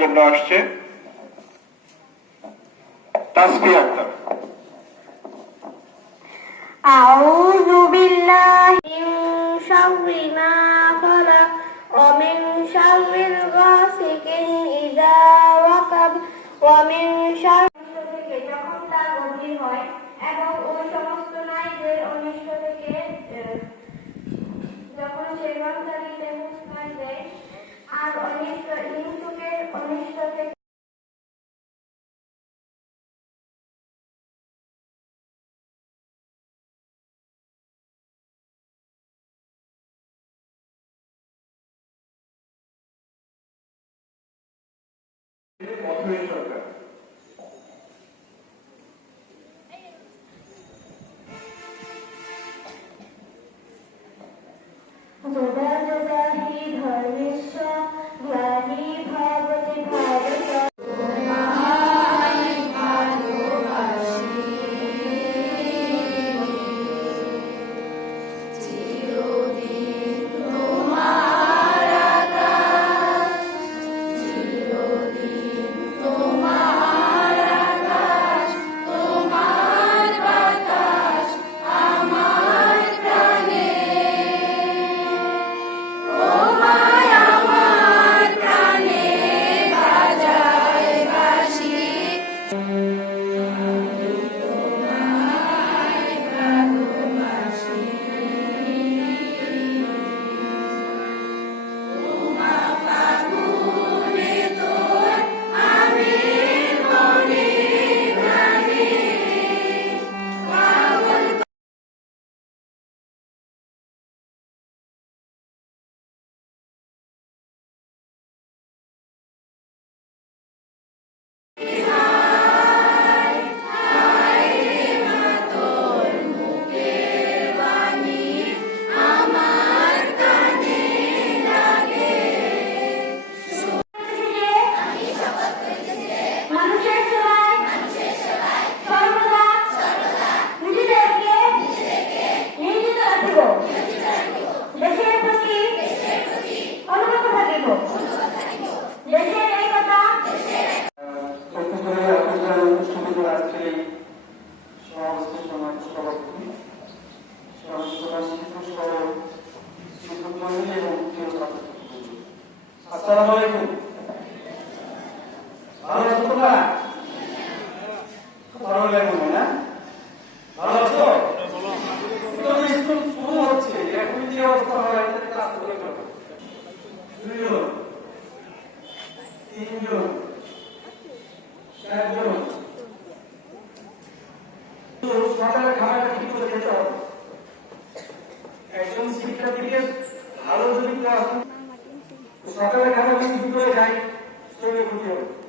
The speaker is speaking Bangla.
জন্য আসছে তাসফি আক্তার أعوذ بالله من شر ما خلق ومن شر غاسق إذا وقب ومن شر population এবং প্রিয় ছাত্রছাত্রীবৃন্দ। আসসালামু আলাইকুম ভালো আছো তোমরা ভালো লাগল না ভালো আছো স্কুল শুরু হচ্ছে এখন যে অবস্থা হয় ক্লাস করে দুইজন তিনজন সাঁতার খাবার কি করে খেতে হবে। একজন শিক্ষার্থীকে ভালো যদি ক্লাস সাঁতার খাবার যদি কি করে যায় শরীরে ক্ষতি হবে।